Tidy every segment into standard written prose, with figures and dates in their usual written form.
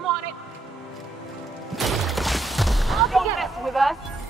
I'm on it. Don't mess with us.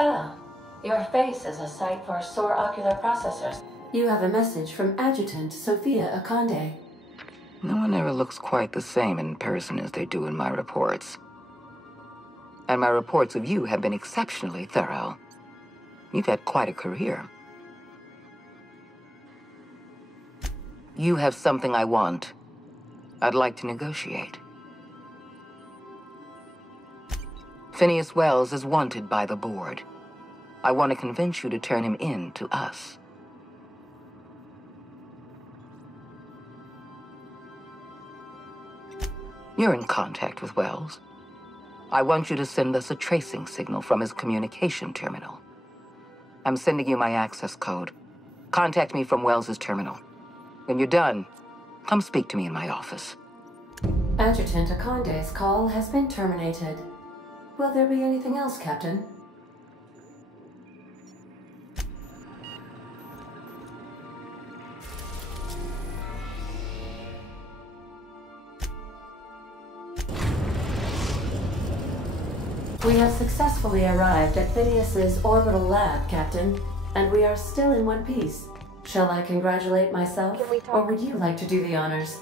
Ah, your face is a sight for sore ocular processors. You have a message from Adjutant Sophia Akande. No one ever looks quite the same in person as they do in my reports. And my reports of you have been exceptionally thorough. You've had quite a career. You have something I want. I'd like to negotiate. Phineas Wells is wanted by the board. I want to convince you to turn him in to us. You're in contact with Wells. I want you to send us a tracing signal from his communication terminal. I'm sending you my access code. Contact me from Wells's terminal. When you're done, come speak to me in my office. Adjutant Akande's call has been terminated. Will there be anything else, Captain? We have successfully arrived at Phineas's orbital lab, Captain, and we are still in one piece. Shall I congratulate myself, or would you like to do the honors?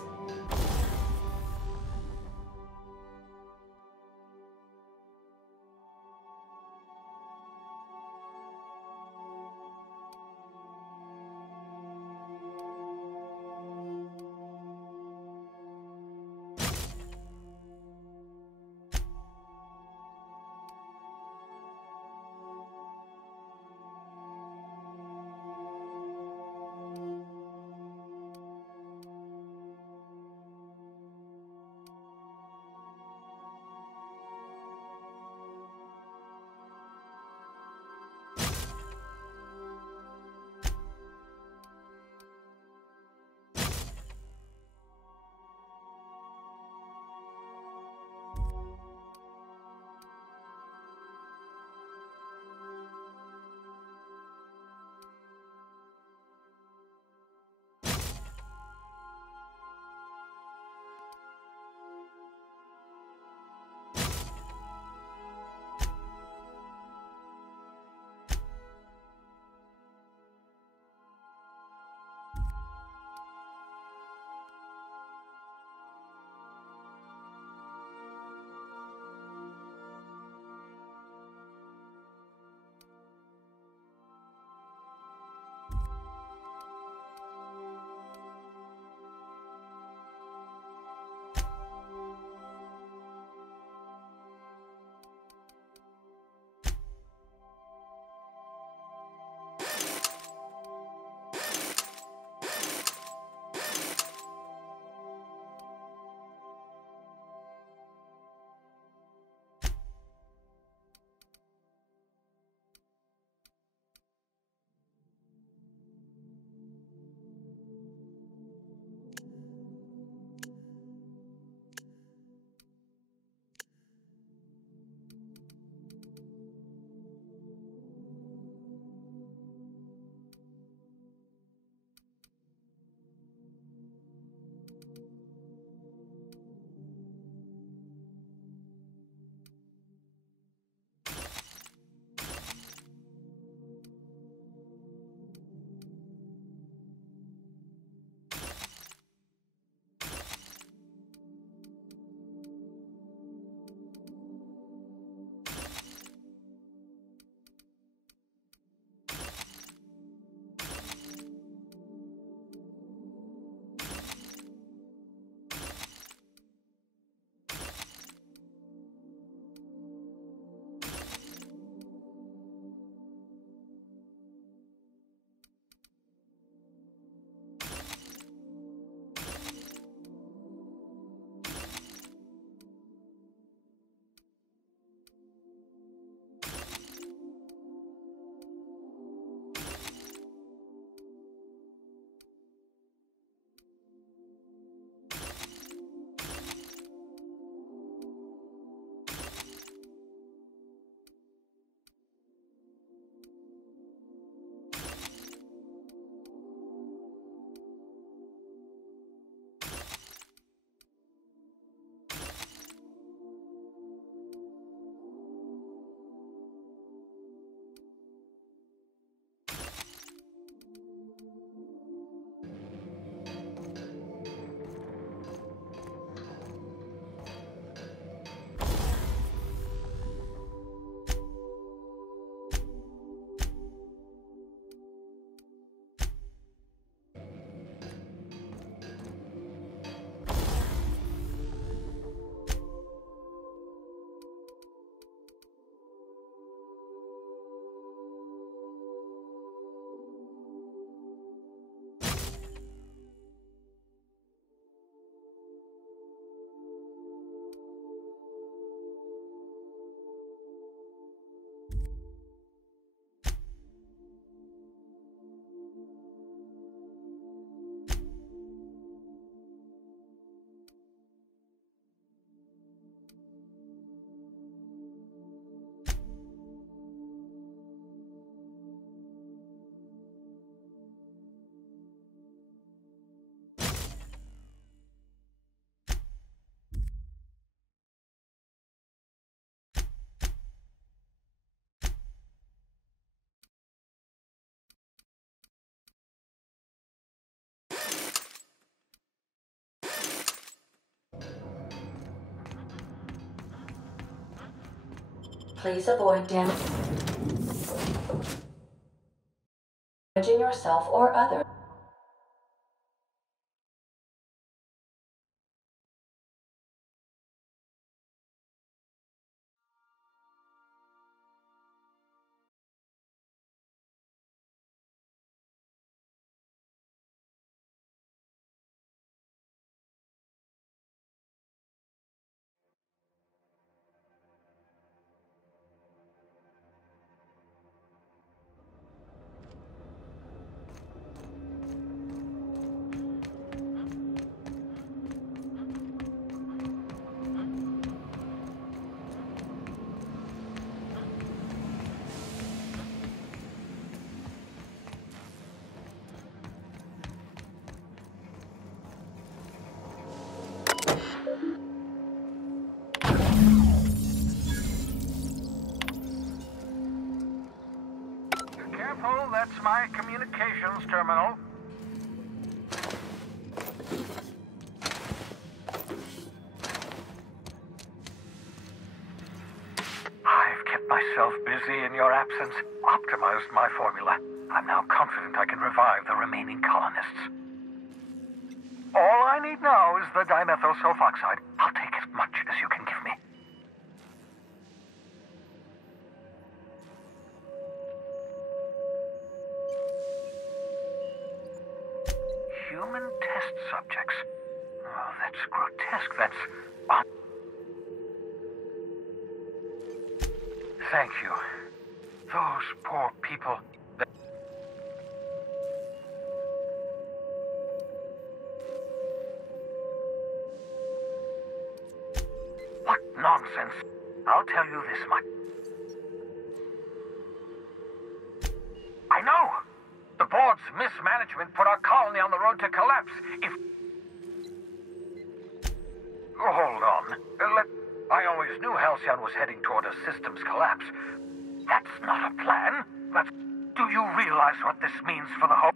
Please avoid damaging yourself or others. Careful, that's my communications terminal. I've kept myself busy in your absence, optimized my formula. I'm now confident I can revive the remaining colonists. All I need now is the dimethyl sulfoxide. I'll take as much as you can give me. Human test subjects. Oh, that's grotesque. That's... Thank you. Those poor people... What nonsense. I'll tell you this much. I know! The board's mismanagement put our colony on the road to collapse. If... Oh, hold on. I always knew Halcyon was heading toward a systems collapse. That's not a plan. That's... Do you realize what this means for the whole...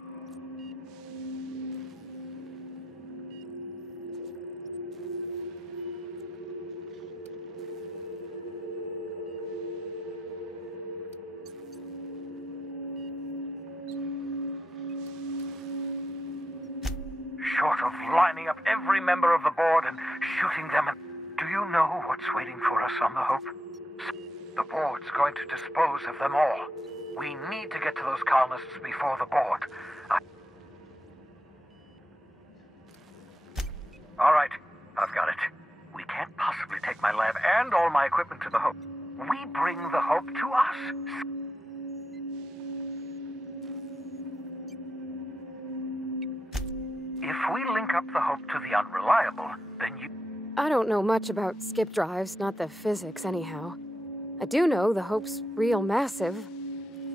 Short of lining up every member of the board and shooting them, and do you know what's waiting for us on the Hope? The board's going to dispose of them all. We need to get to those colonists before the board. All right, I've got it. We can't possibly take my lab and all my equipment to the Hope. We bring the Hope to us. If we link up the Hope to the Unreliable, then you... I don't know much about skip drives, not the physics anyhow. I do know the Hope's real massive.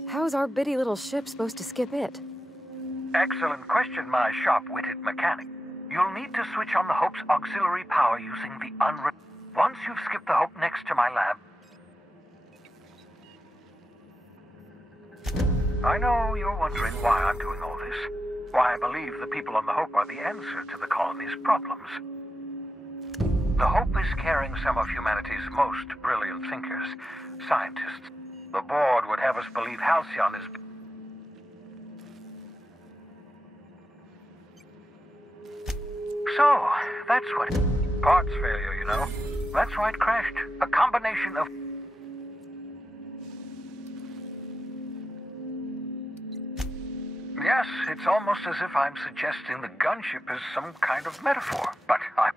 How's our bitty little ship supposed to skip it? Excellent question, my sharp-witted mechanic. You'll need to switch on the Hope's auxiliary power using the Once you've skipped the Hope next to my lab... I know you're wondering why I'm doing all this. Why I believe the people on the Hope are the answer to the colony's problems. The Hope is carrying some of humanity's most brilliant thinkers, scientists. The board would have us believe Halcyon is... So, that's what... Parts failure, you know. That's why it crashed. A combination of... Yes, it's almost as if I'm suggesting the gunship is some kind of metaphor, but I...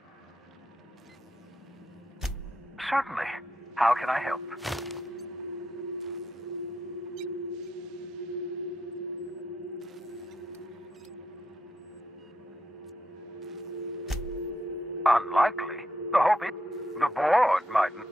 Certainly. How can I help? Unlikely. The Hope it... The board mightn't...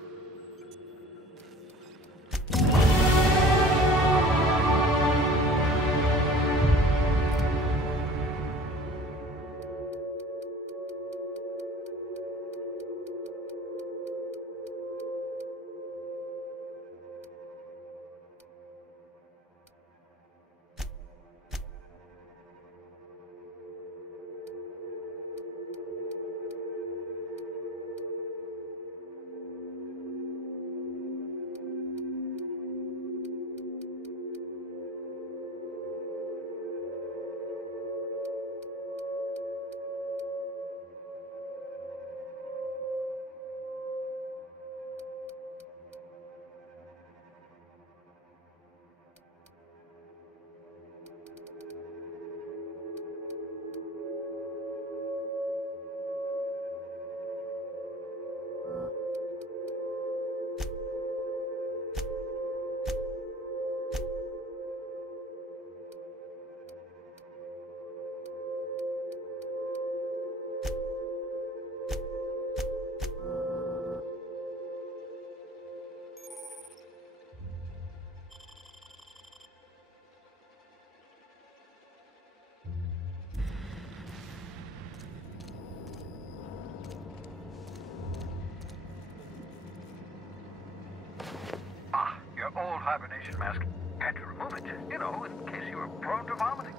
oxygen mask. Had to remove it, you know, in case you were prone to vomiting.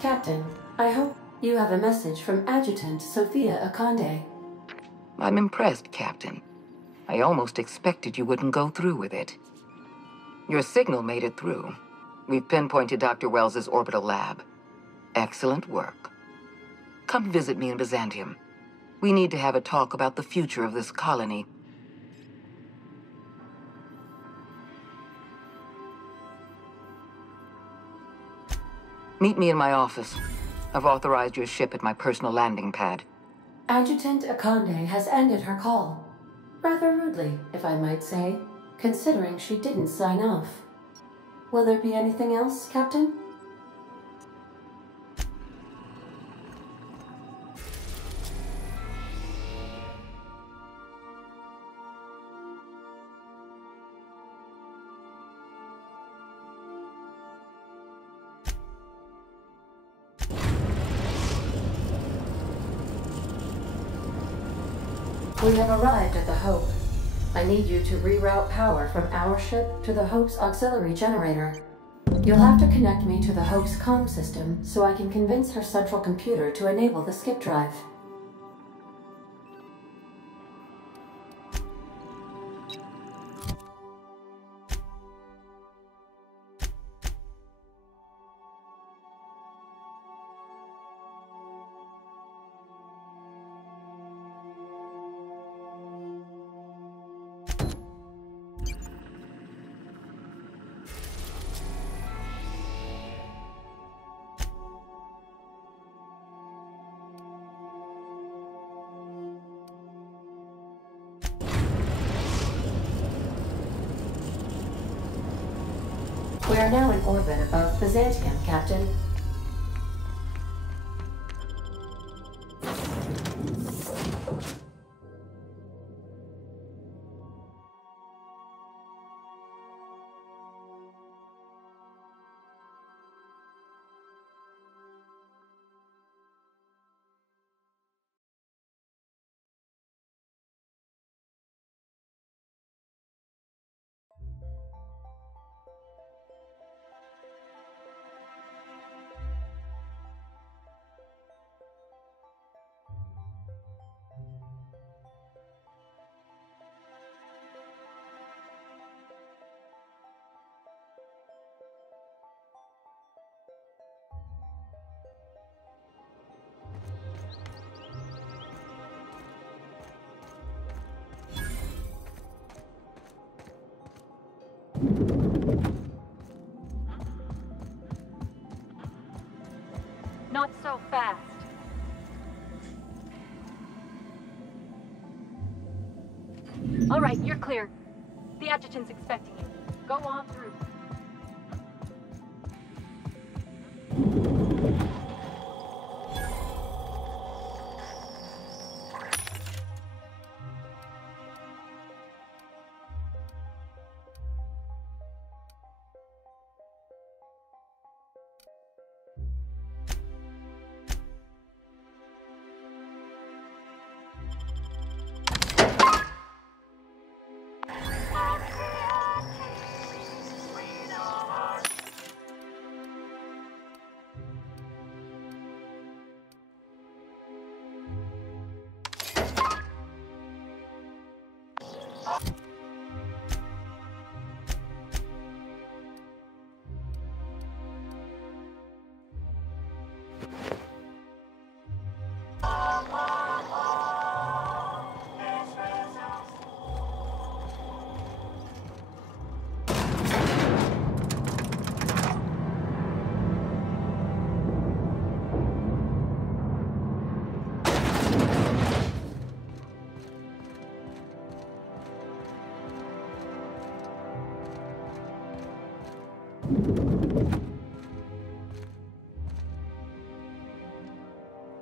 Captain, I hope you have a message from Adjutant Sophia Akande. I'm impressed, Captain. I almost expected you wouldn't go through with it. Your signal made it through. We've pinpointed Dr. Wells's orbital lab. Excellent work. Come visit me in Byzantium. We need to have a talk about the future of this colony. Meet me in my office. I've authorized your ship at my personal landing pad. Adjutant Akande has ended her call. Rather rudely, if I might say, considering she didn't sign off. Will there be anything else, Captain? We have arrived at the Hope. I need you to reroute power from our ship to the Hope's auxiliary generator. You'll have to connect me to the Hope's comm system so I can convince her central computer to enable the skip drive. We are now in orbit above Byzantium, Captain. Not so fast. All right, you're clear. The adjutant's expecting you. Go on through.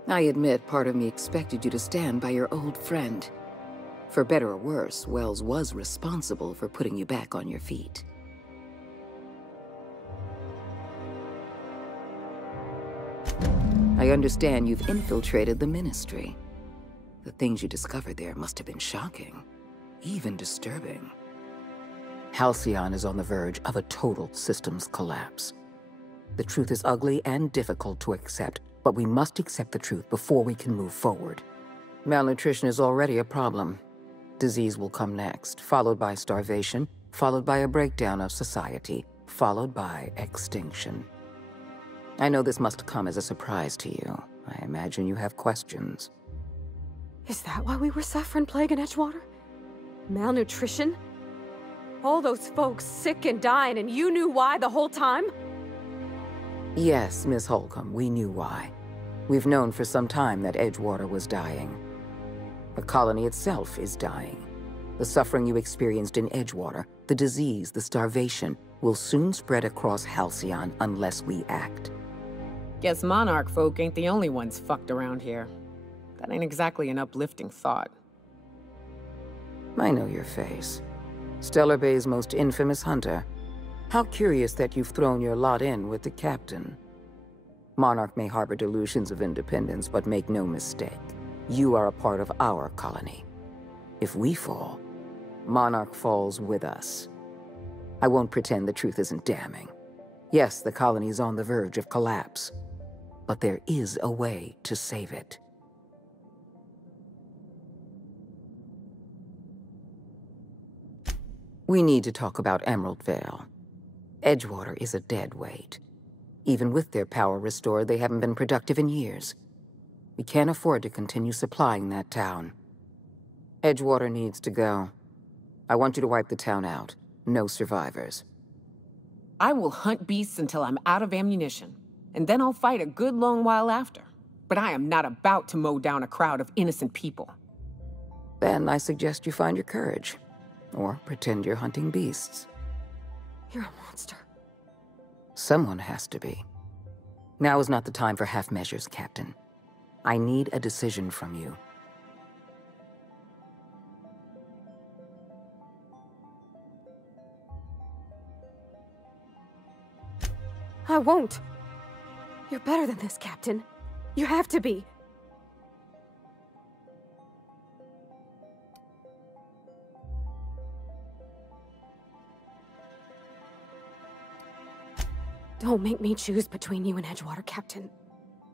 I admit part of me expected you to stand by your old friend. For better or worse, Wells was responsible for putting you back on your feet. I understand you've infiltrated the Ministry. The things you discovered there must have been shocking, even disturbing. Halcyon is on the verge of a total systems collapse. The truth is ugly and difficult to accept, but we must accept the truth before we can move forward. Malnutrition is already a problem. Disease will come next, followed by starvation, followed by a breakdown of society, followed by extinction. I know this must come as a surprise to you. I imagine you have questions. Is that why we were suffering plague in Edgewater? Malnutrition? All those folks sick and dying, and you knew why the whole time? Yes, Miss Holcomb, we knew why. We've known for some time that Edgewater was dying. The colony itself is dying. The suffering you experienced in Edgewater, the disease, the starvation, will soon spread across Halcyon unless we act. Guess Monarch folk ain't the only ones fucked around here. That ain't exactly an uplifting thought. I know your face. Stellar Bay's most infamous hunter. How curious that you've thrown your lot in with the captain. Monarch may harbor delusions of independence, but make no mistake. You are a part of our colony. If we fall, Monarch falls with us. I won't pretend the truth isn't damning. Yes, the colony's on the verge of collapse. But there is a way to save it. We need to talk about Emerald Vale. Edgewater is a dead weight. Even with their power restored, they haven't been productive in years. We can't afford to continue supplying that town. Edgewater needs to go. I want you to wipe the town out. No survivors. I will hunt beasts until I'm out of ammunition, and then I'll fight a good long while after. But I am not about to mow down a crowd of innocent people. Then I suggest you find your courage. Or pretend you're hunting beasts. You're a monster. Someone has to be. Now is not the time for half measures, Captain. I need a decision from you. I won't. You're better than this, Captain. You have to be. Don't make me choose between you and Edgewater, Captain.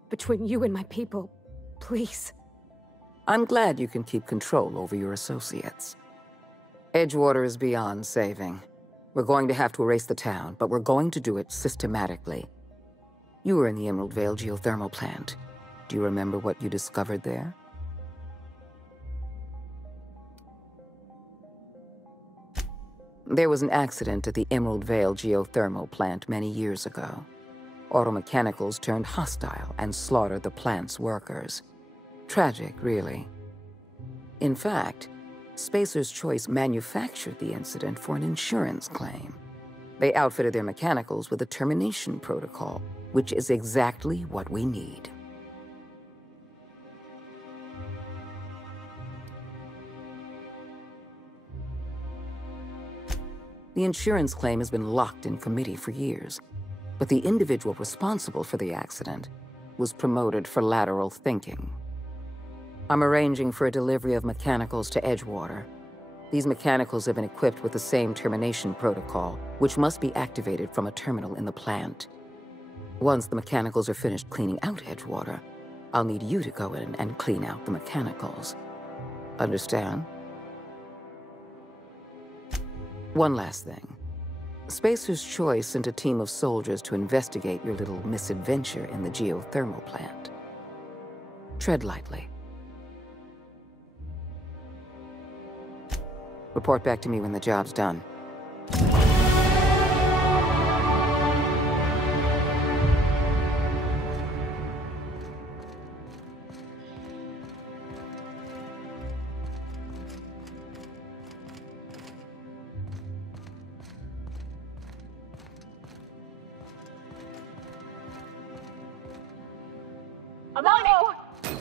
Between you and my people, please. I'm glad you can keep control over your associates. Edgewater is beyond saving. We're going to have to erase the town, but we're going to do it systematically. You were in the Emerald Vale geothermal plant. Do you remember what you discovered there? There was an accident at the Emerald Vale geothermal plant many years ago. Automechanicals turned hostile and slaughtered the plant's workers. Tragic, really. In fact, Spacer's Choice manufactured the incident for an insurance claim. They outfitted their mechanicals with a termination protocol, which is exactly what we need. The insurance claim has been locked in committee for years, but the individual responsible for the accident was promoted for lateral thinking. I'm arranging for a delivery of mechanicals to Edgewater. These mechanicals have been equipped with the same termination protocol, which must be activated from a terminal in the plant. Once the mechanicals are finished cleaning out Edgewater, I'll need you to go in and clean out the mechanicals. Understand? One last thing. Spacer's Choice sent a team of soldiers to investigate your little misadventure in the geothermal plant. Tread lightly. Report back to me when the job's done. I'm on it!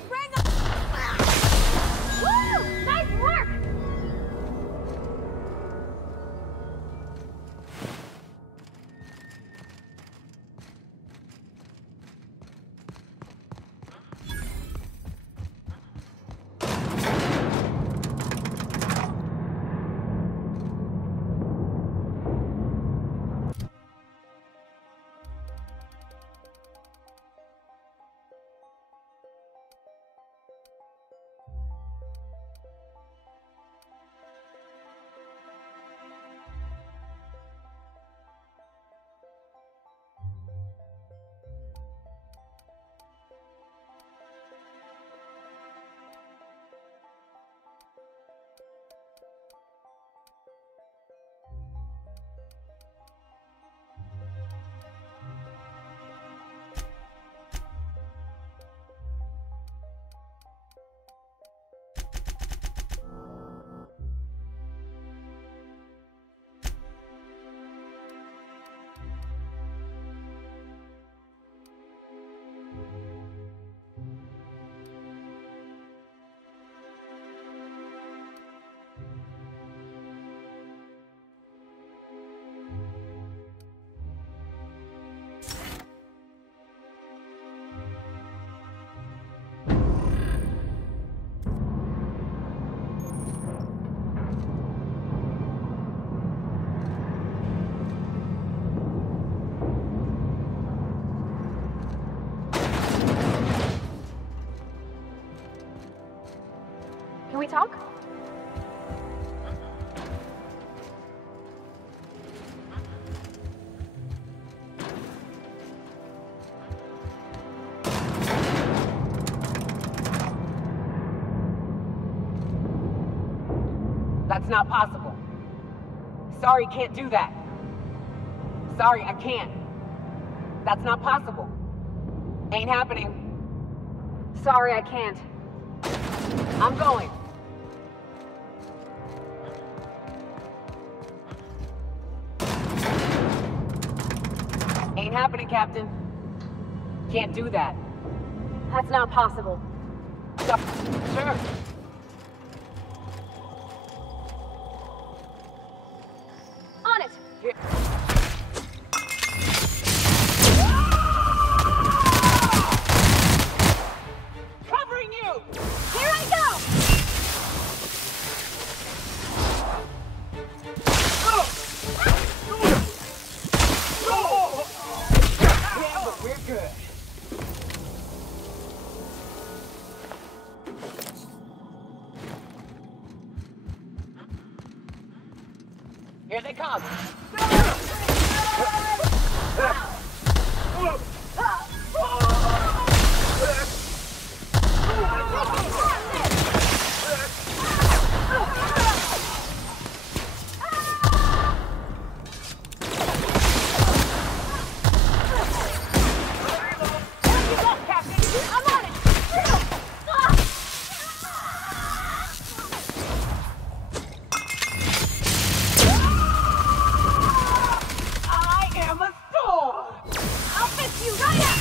Can we talk? That's not possible. Sorry, can't do that. Sorry, I can't. That's not possible. Ain't happening. Sorry, I can't. I'm going. Ain't happening, Captain. Can't do that. That's not possible. Sure. On it! Here. Covering you! Here I go! Yeah, but we're good. Here they come. I am a storm. I'll fix you right up!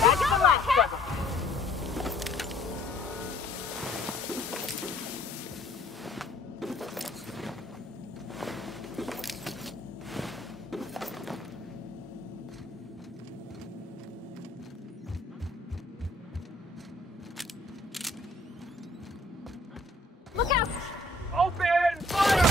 That's the last of them. Look out! Open fire!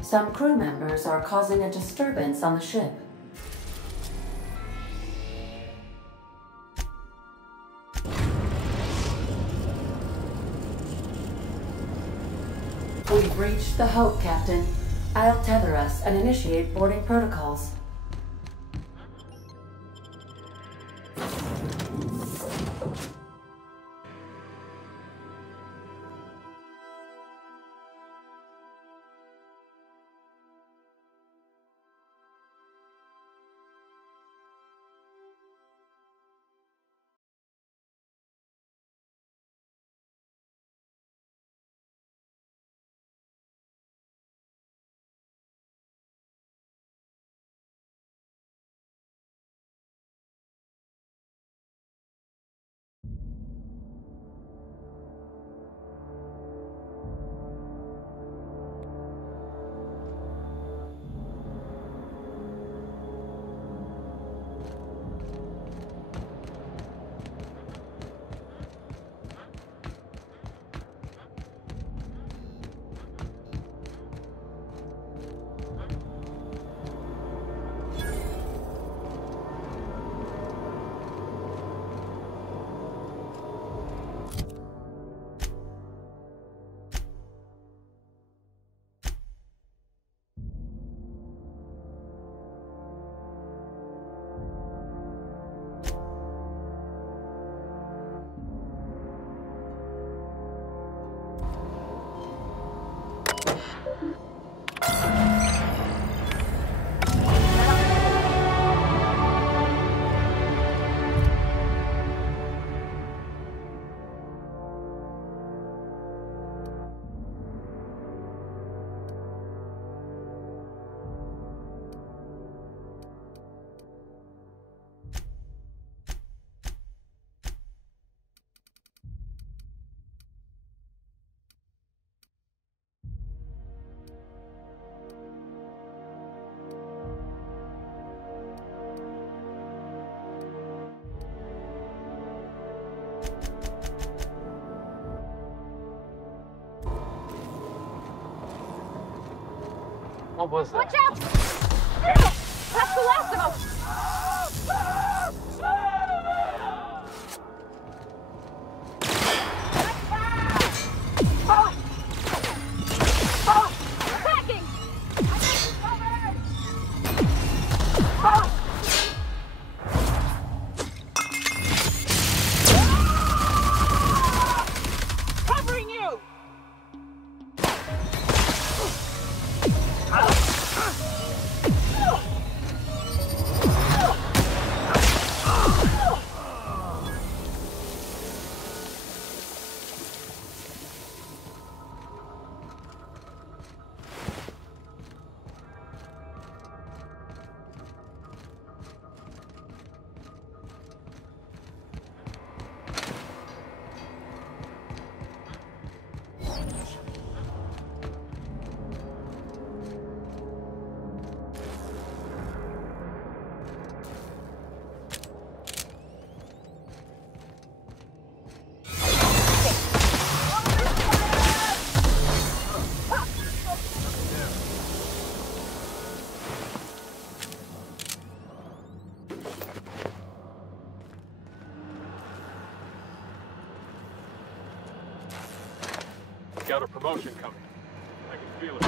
Some crew members are causing a disturbance on the ship. We've reached the Hope, Captain. I'll tether us and initiate boarding protocols. What was that? Watch out! That's the last of them! Attacking! Covering you! Got a promotion coming. I can feel it.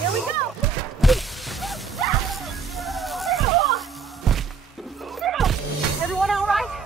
Here we go! Everyone all right?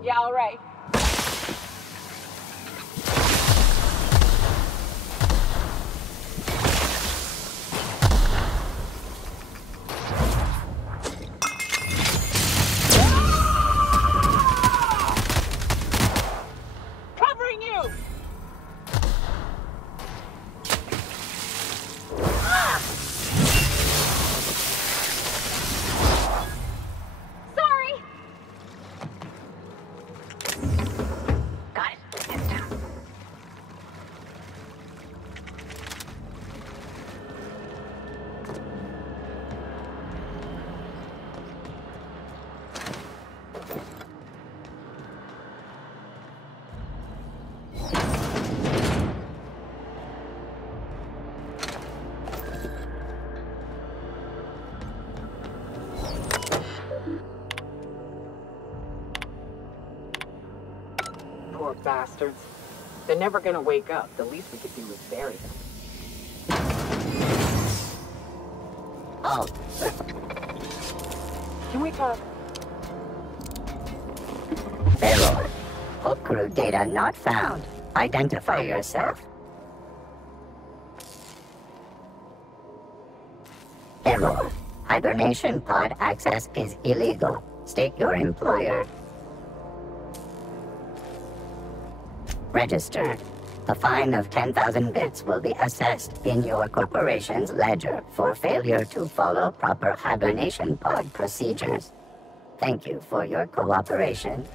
Yeah, all right. Covering you! Sorry! Poor bastards. They're never gonna wake up. The least we could do is bury them. Oh. Can we talk? Error. Hope crew data not found. Identify yourself. Error. Hibernation pod access is illegal. State your employer. Registered. A fine of 10,000 bits will be assessed in your corporation's ledger for failure to follow proper hibernation pod procedures. Thank you for your cooperation.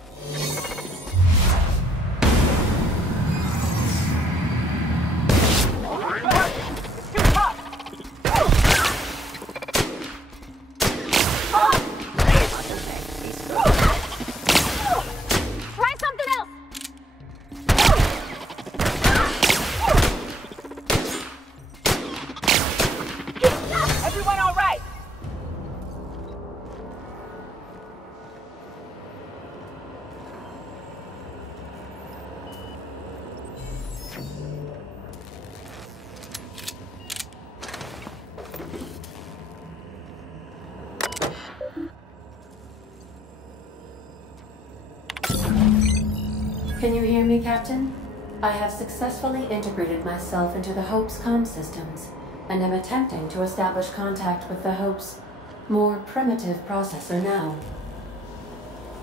Can you hear me, Captain? I have successfully integrated myself into the Hope's comm systems, and am attempting to establish contact with the Hope's more primitive processor now.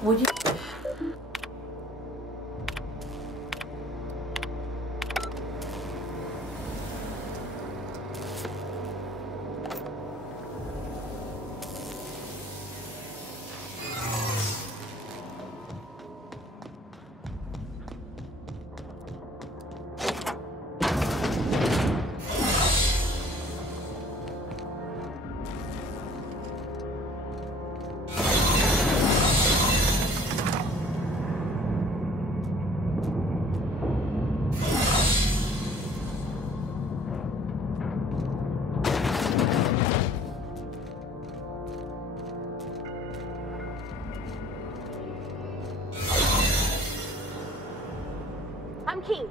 Would you... I'm keen.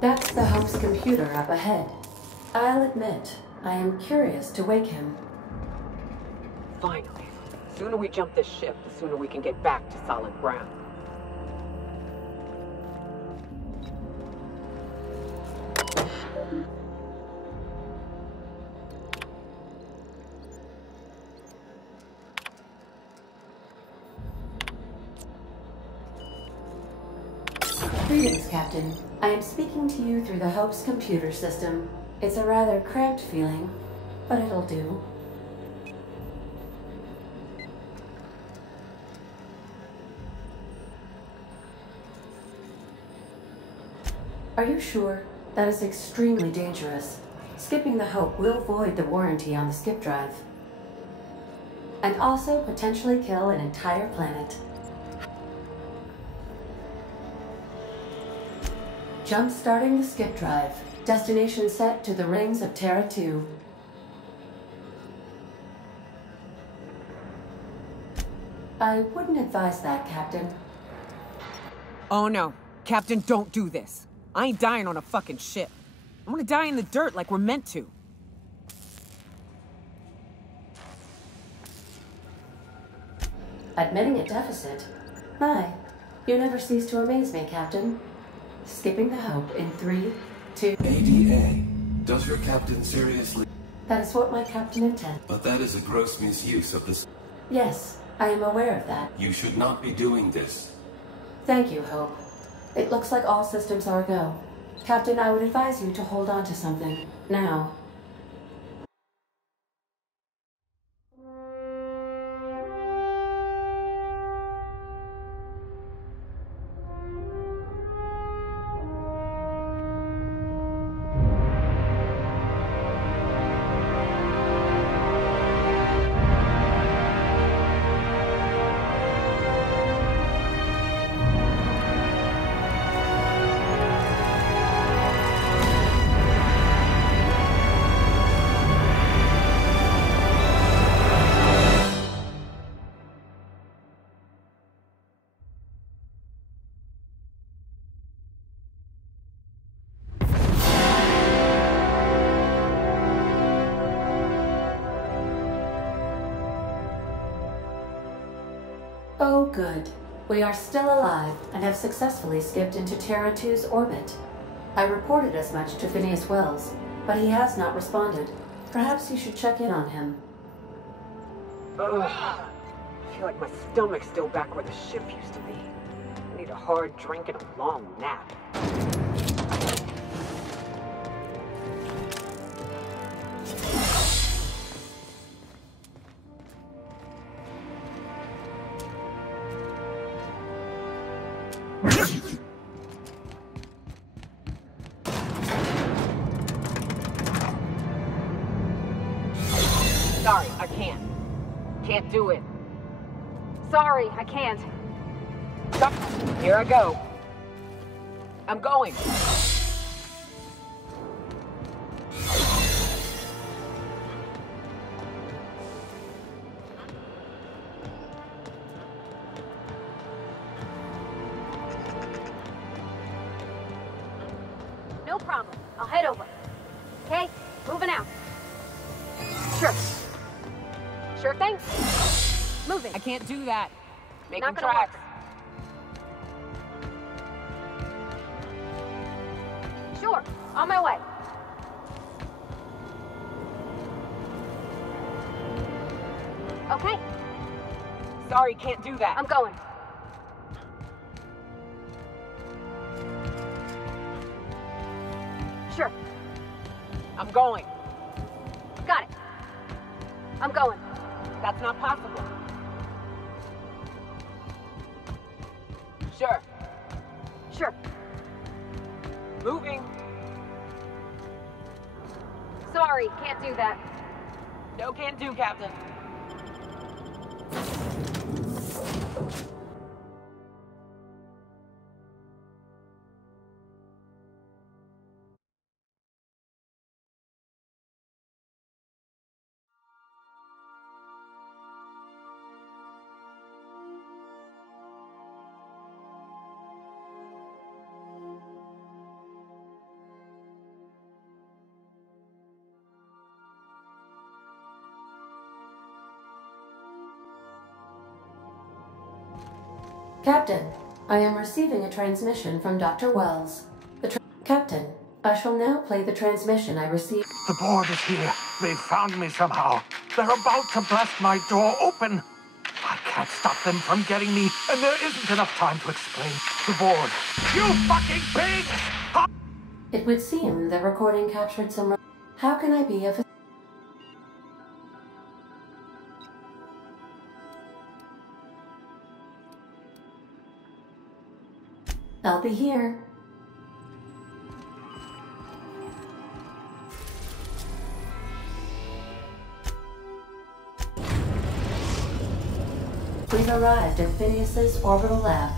That's the Hope's computer up ahead. I'll admit, I am curious to wake him. Finally. The sooner we jump this ship, the sooner we can get back to solid ground. Greetings, Captain. I am speaking to you through the Hope's computer system. It's a rather cramped feeling, but it'll do. Are you sure? That is extremely dangerous. Skipping the Hope will void the warranty on the skip drive. And also potentially kill an entire planet. Jump-starting the skip drive. Destination set to the rings of Terra 2. I wouldn't advise that, Captain. Oh no. Captain, don't do this. I ain't dying on a fucking ship. I'm gonna die in the dirt like we're meant to. Admitting a deficit? My, you never cease to amaze me, Captain. Skipping the Hope in 3, 2... ADA. Does your captain seriously... That is what my captain intends. But that is a gross misuse of this... Yes, I am aware of that. You should not be doing this. Thank you, Hope. It looks like all systems are go. Captain, I would advise you to hold on to something. Now. Oh, good. We are still alive and have successfully skipped into Terra 2's orbit. I reported as much to Phineas Wells, but he has not responded. Perhaps you should check in on him. Ugh. I feel like my stomach's still back where the ship used to be. I need a hard drink and a long nap. Sorry, I can't. Can't do it. Sorry, I can't. Stop. Here I go. I'm going. No problem. I'll head over. Okay, moving out. Sure. Sure thing. Moving. I can't do that. Making Not gonna tracks. Sure, on my way. Okay, Sorry, can't do that. I'm going. Sure, I'm going. got it. I'm going. That's not possible. Sure. Sure. Moving. Sorry, can't do that. No can do, Captain. Captain, I am receiving a transmission from Dr. Wells. Captain, I shall now play the transmission I received. The board is here. They've found me somehow. They're about to blast my door open. I can't stop them from getting me, and there isn't enough time to explain. The board. You fucking pigs! It would seem the recording captured some... How can I be of... I'll be here. We've arrived at Phineas's orbital lab.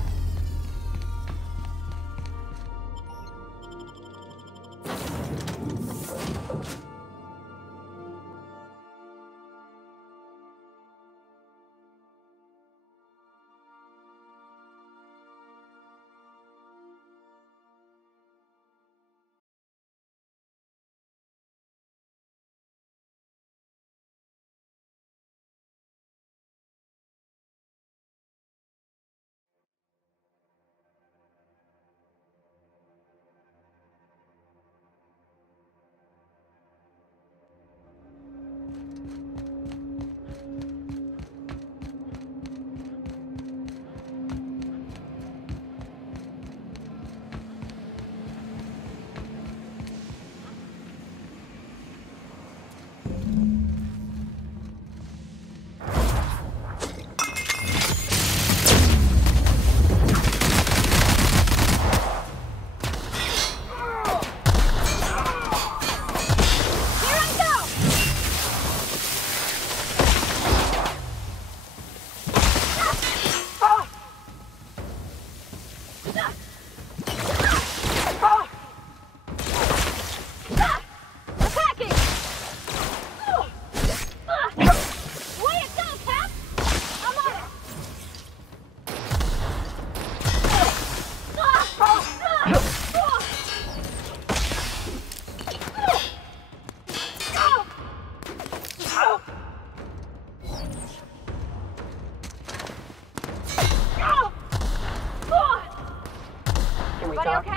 Everybody okay?